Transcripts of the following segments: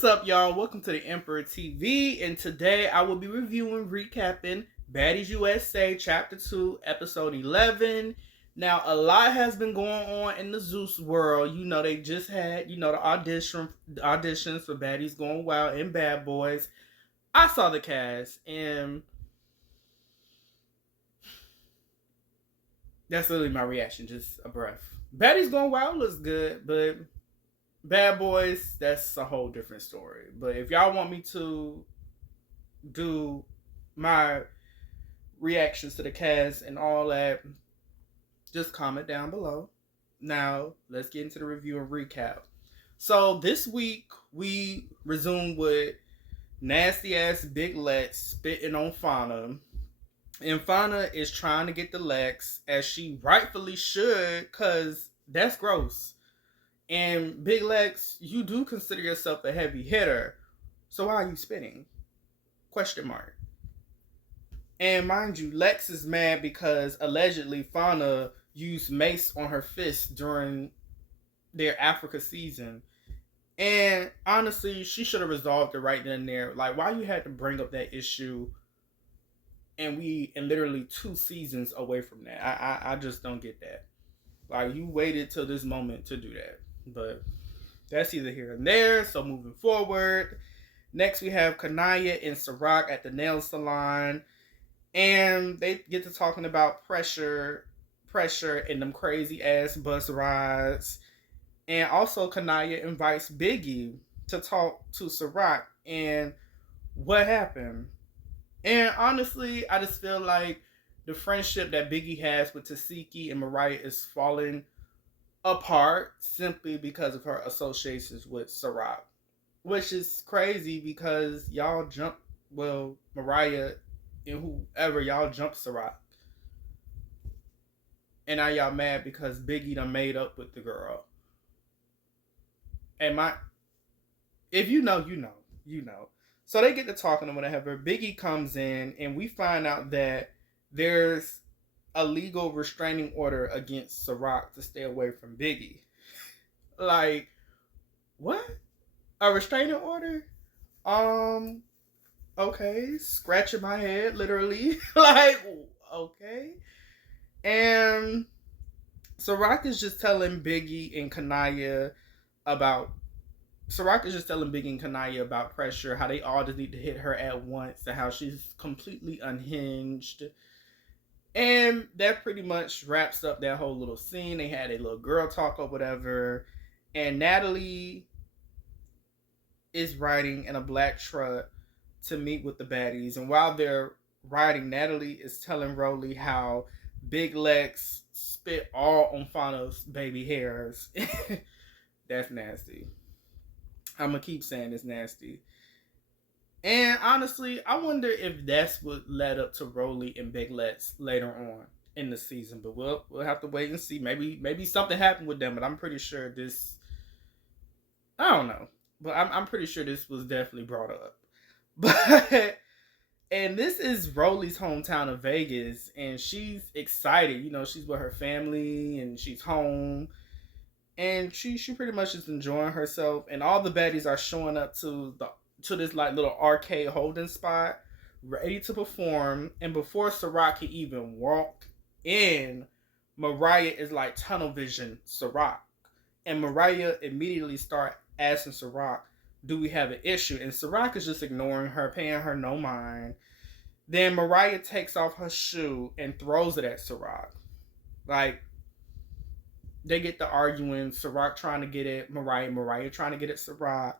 What's up, y'all? Welcome to the Emperor TV, and today I will be recapping Baddies USA Chapter 2, Episode 11. Now, a lot has been going on in the Zeus world. You know, they just had, the auditions for Baddies Going Wild and Bad Boys. I saw the cast, and that's literally my reaction, just a breath. Baddies Going Wild looks good, but Bad Boys, that's a whole different story. But if y'all want me to do my reactions to the cast and all that, just comment down below. Now, let's get into the review and recap. So, this week, we resume with nasty ass Big Lex spitting on Fauna. And Fauna is trying to get the Lex, as she rightfully should, because that's gross. And Big Lex, you do consider yourself a heavy hitter. So why are you spitting? Question mark. And mind you, Lex is mad because allegedly Fauna used mace on her fist during their Africa season. And honestly, she should have resolved it right then and there. Like, why you had to bring up that issue and literally 2 seasons away from that? I just don't get that. Like, you waited till this moment to do that. But that's either here and there. So moving forward, next we have Kanaya and Sirac at the nail salon, and they get to talking about pressure and them crazy ass bus rides. And also Kanaya invites Biggie to talk to Sirac and what happened. And honestly, I just feel like the friendship that Biggie has with Tasiki and Mariah is falling apart simply because of her associations with Sirac, which is crazy because y'all jumped, Mariah and whoever, y'all jumped Sirac, and now y'all mad because Biggie done made up with the girl. And if you know, you know. So they get to talking or whatever. Biggie comes in and we find out that there's a legal restraining order against Sirac to stay away from Biggie. Like, what? A restraining order? Okay. Scratching my head, literally. Like, okay. And Sirac is just telling Biggie and Kanaya about pressure, how they all just need to hit her at once, and how she's completely unhinged. And that pretty much wraps up that whole little scene. They had a little girl talk or whatever. And Natalie is riding in a black truck to meet with the baddies. And while they're riding, Natalie is telling Rolly how Big Lex spit all on Fauna's baby hairs. That's nasty. I'm going to keep saying it's nasty. And honestly, I wonder if that's what led up to Rolly and Big Lex later on in the season. But we'll have to wait and see. Maybe something happened with them, but I'm pretty sure this. I don't know, but I'm pretty sure this was definitely brought up. But and this is Rolly's hometown of Vegas, and she's excited. You know, she's with her family and she's home. And she pretty much is enjoying herself, and all the baddies are showing up to this like little arcade holding spot, ready to perform. And before Sirac can even walk in, Mariah is like tunnel vision Sirac, and Mariah immediately start asking Sirac, "Do we have an issue?" And Sirac is just ignoring her, paying her no mind. Then Mariah takes off her shoe and throws it at Sirac. Like, they get to arguing, Sirac trying to get at Mariah, Mariah trying to get at Sirac.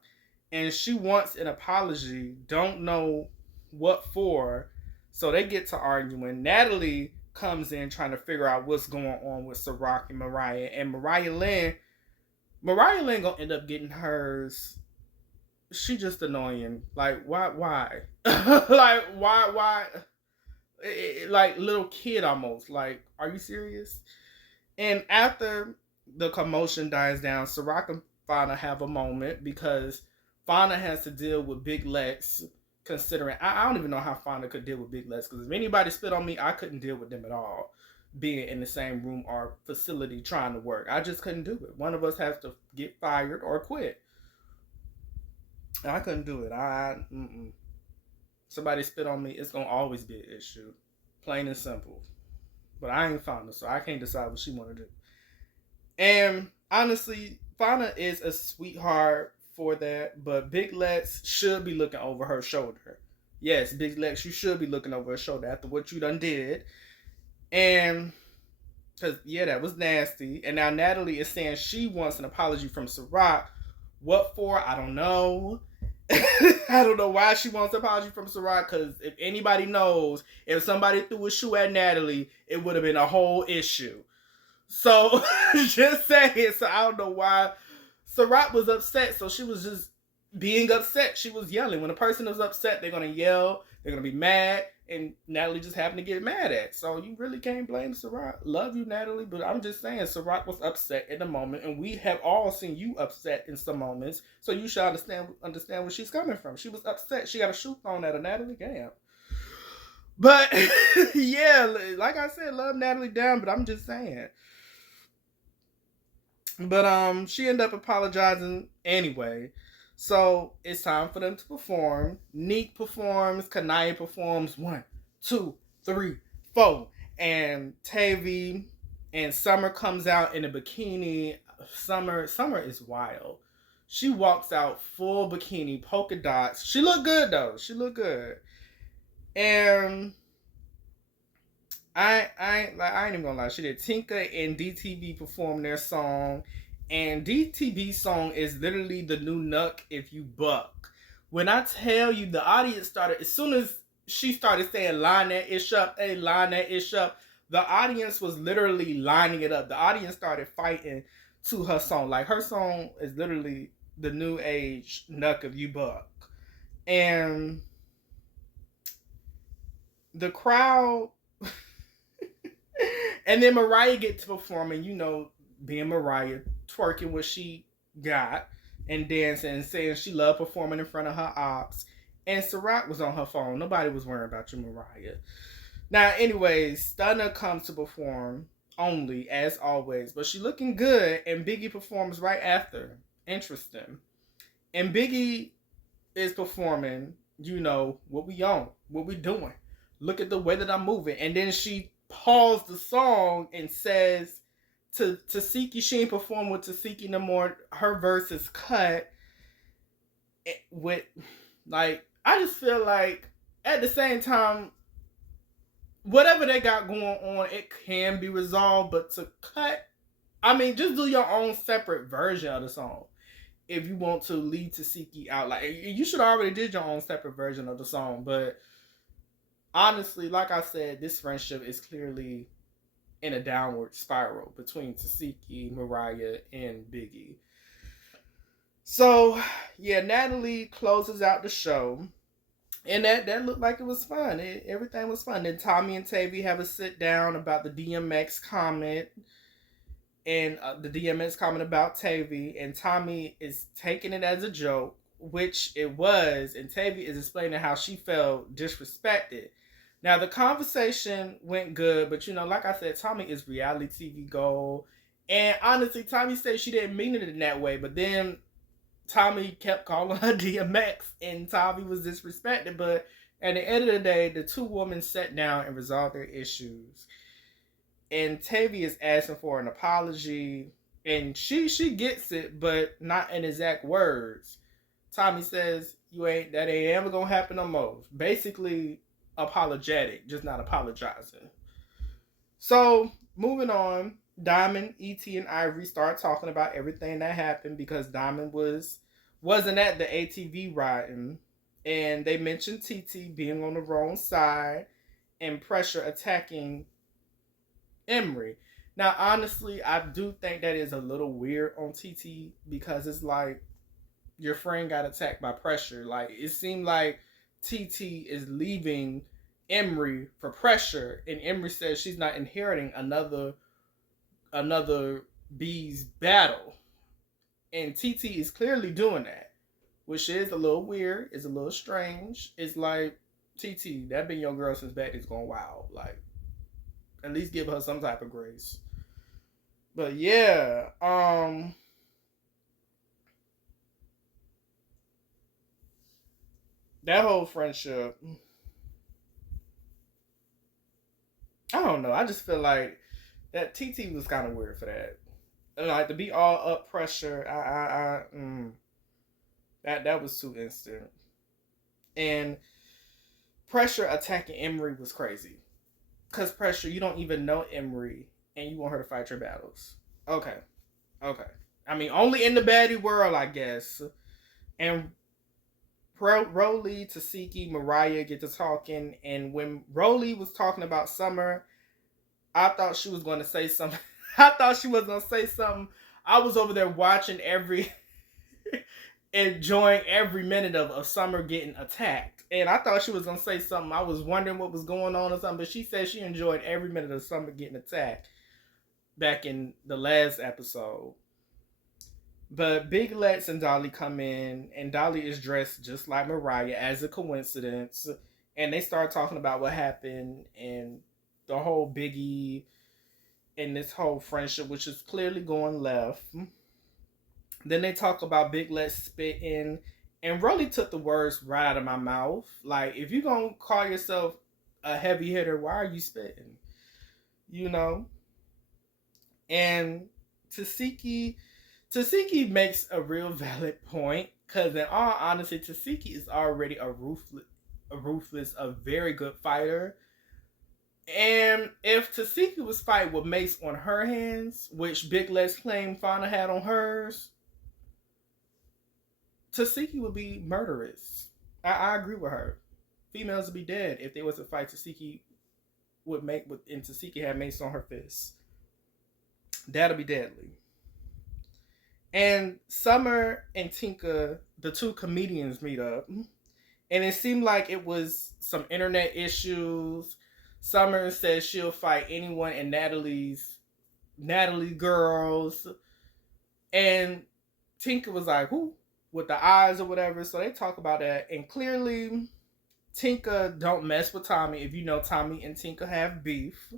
And she wants an apology, don't know what for. So they get to arguing. Natalie comes in trying to figure out what's going on with Sirac and Mariah. And Mariah Lynn gonna end up getting hers. She just annoying. Like, why? Like, why? Like, little kid almost. Like, are you serious? And after the commotion dies down, Sirac and Fauna have a moment because Fauna has to deal with Big Lex, considering I don't even know how Fauna could deal with Big Lex, because if anybody spit on me, I couldn't deal with them at all, being in the same room or facility trying to work. I just couldn't do it. One of us has to get fired or quit. I couldn't do it. Somebody spit on me, it's gonna always be an issue, plain and simple. But I ain't Fauna, so I can't decide what she want to do. And honestly, Fauna is a sweetheart for that, but Big Lex should be looking over her shoulder. Yes, Big Lex, you should be looking over her shoulder after what you done did. And because, yeah, that was nasty. And now Natalie is saying she wants an apology from Ciroc. What for? I don't know. I don't know why she wants an apology from Ciroc, because if anybody knows, if somebody threw a shoe at Natalie, it would have been a whole issue. So, just saying. So, I don't know why Ciroc was upset. So, she was just being upset. She was yelling. When a person is upset, they're going to yell. They're going to be mad. And Natalie just happened to get mad at. So, you really can't blame Ciroc. Love you, Natalie. But I'm just saying, Ciroc was upset in the moment. And we have all seen you upset in some moments. So, you should understand where she's coming from. She was upset. She got a shoe thrown at her, Natalie. Damn. But, yeah, like I said, love Natalie down. But I'm just saying. But she ended up apologizing anyway. So it's time for them to perform. Neek performs, Kanaya performs 1, 2, 3, 4. And Tavy and Summer comes out in a bikini. Summer is wild. She walks out full bikini, polka dots. She looked good though. She looked good. And I ain't even gonna lie. She did Tinka and DTB perform their song, and DTB's song is literally the new Nuck if you buck. When I tell you, the audience started as soon as she started saying "line that ish up," hey, line that ish up. The audience was literally lining it up. The audience started fighting to her song. Like her song is literally the new age Nuck if you buck, and the crowd. And then Mariah gets to perform, and being Mariah, twerking what she got and dancing and saying she loved performing in front of her ops. And Ciroc was on her phone. Nobody was worrying about you, Mariah. Now, anyways, Stunner comes to perform only, as always. But she looking good, and Biggie performs right after. Interesting. And Biggie is performing, what we on, what we doing. Look at the way that I'm moving. And then she paused the song and says to Tasiki, she ain't perform with Tasiki no more. Her verse is cut with, like, I just feel like at the same time, whatever they got going on, it can be resolved, but to cut, I mean, just do your own separate version of the song. If you want to lead Tasiki out, like, you should already did your own separate version of the song, but honestly, like I said, this friendship is clearly in a downward spiral between Tasiki, Mariah, and Biggie. So, yeah, Natalie closes out the show. And that looked like it was fun. Everything was fun. Then Tommy and Tavy have a sit down about the DMX comment. And the DMX comment about Tavy. And Tommy is taking it as a joke, which it was. And Tavy is explaining how she felt disrespected. Now, the conversation went good, but like I said, Tommy is reality TV gold. And honestly, Tommy said she didn't mean it in that way, but then Tommy kept calling her DMX, and Tommy was disrespected. But at the end of the day, the two women sat down and resolved their issues. And Tavy is asking for an apology, and she gets it, but not in exact words. Tommy says, that ain't ever gonna happen no more. Basically, apologetic, just not apologizing. So, moving on, Diamond, E.T., and Ivory start talking about everything that happened because Diamond wasn't at the ATV riding, and they mentioned TT being on the wrong side and Pressure attacking Emery. Now, honestly, I do think that is a little weird on TT because it's like your friend got attacked by Pressure. Like, it seemed like TT is leaving Emery for Pressure, and Emery says she's not inheriting another B's battle. And TT is clearly doing that, which is a little weird, is a little strange. It's like, TT, that been your girl since back is going wild. Like, at least give her some type of grace. But yeah, that whole friendship, I don't know. I just feel like that TT was kind of weird for that. And like to be all up pressure, that was too instant. And pressure attacking Emery was crazy. Cause pressure, you don't even know Emery, and you want her to fight your battles. Okay, okay. I mean, only in the baddie world, I guess. And Roly, Tasiki, Mariah get to talking, and when Roly was talking about Summer, I thought she was going to say something. I thought she was going to say something. I was over there watching enjoying every minute of Summer getting attacked. And I thought she was going to say something. I was wondering what was going on or something. But she said she enjoyed every minute of Summer getting attacked back in the last episode. But Big Lex and Dolly come in, and Dolly is dressed just like Mariah as a coincidence. And they start talking about what happened and the whole Biggie and this whole friendship, which is clearly going left. Then they talk about Big Lex spitting, and really took the words right out of my mouth. Like, if you're going to call yourself a heavy hitter, why are you spitting? You know? And Tasiki makes a real valid point, because in all honesty, Tasiki is already a ruthless, a very good fighter. And if Tasiki was fighting with mace on her hands, which Big Lex claimed Fauna had on hers, Tasiki would be murderous. I agree with her. Females would be dead if they was to fight Tasiki and Tasiki had mace on her fists. That'll be deadly. And Summer and Tinka, the two comedians, meet up. And it seemed like it was some internet issues. Summer says she'll fight anyone in Natalie girls. And Tinka was like, who? With the eyes or whatever. So they talk about that. And clearly, Tinka don't mess with Tommy. If you know, Tommy and Tinka have beef.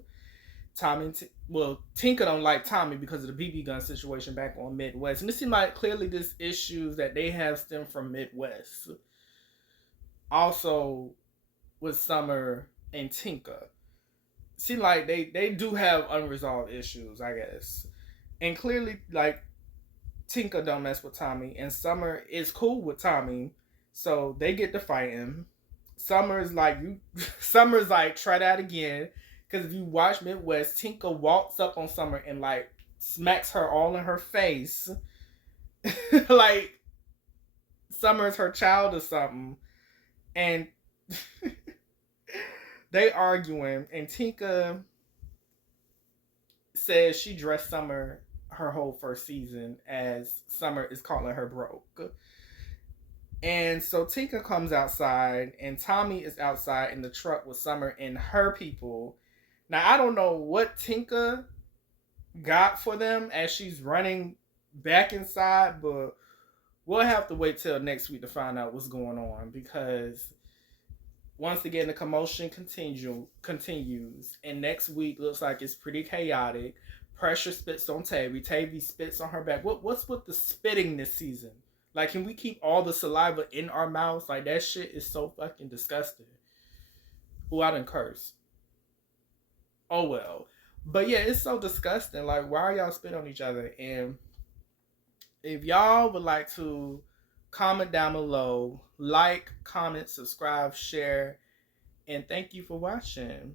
Tinka don't like Tommy because of the BB gun situation back on Midwest. And it seemed like clearly this issues that they have stem from Midwest. Also, with Summer and Tinka. Seem like they do have unresolved issues, I guess. And clearly, like, Tinka don't mess with Tommy. And Summer is cool with Tommy. So they get to fighting. Summer's like, try that again. Because if you watch Midwest, Tinka walks up on Summer and, like, smacks her all in her face. Like, Summer's her child or something. And they arguing. And Tinka says she dressed Summer her whole first season as Summer is calling her broke. And so Tinka comes outside. And Tommy is outside in the truck with Summer and her people. Now, I don't know what Tinka got for them as she's running back inside, but we'll have to wait till next week to find out what's going on, because once again, the commotion continues, and next week looks like it's pretty chaotic. Pressure spits on Tavy. Tavy spits on her back. What's with the spitting this season? Like, can we keep all the saliva in our mouths? Like, that shit is so fucking disgusting. Ooh, I done curse. Oh well. But yeah, it's so disgusting. Like, why are y'all spit on each other? And if y'all would like to comment down below, like, comment, subscribe, share, and thank you for watching.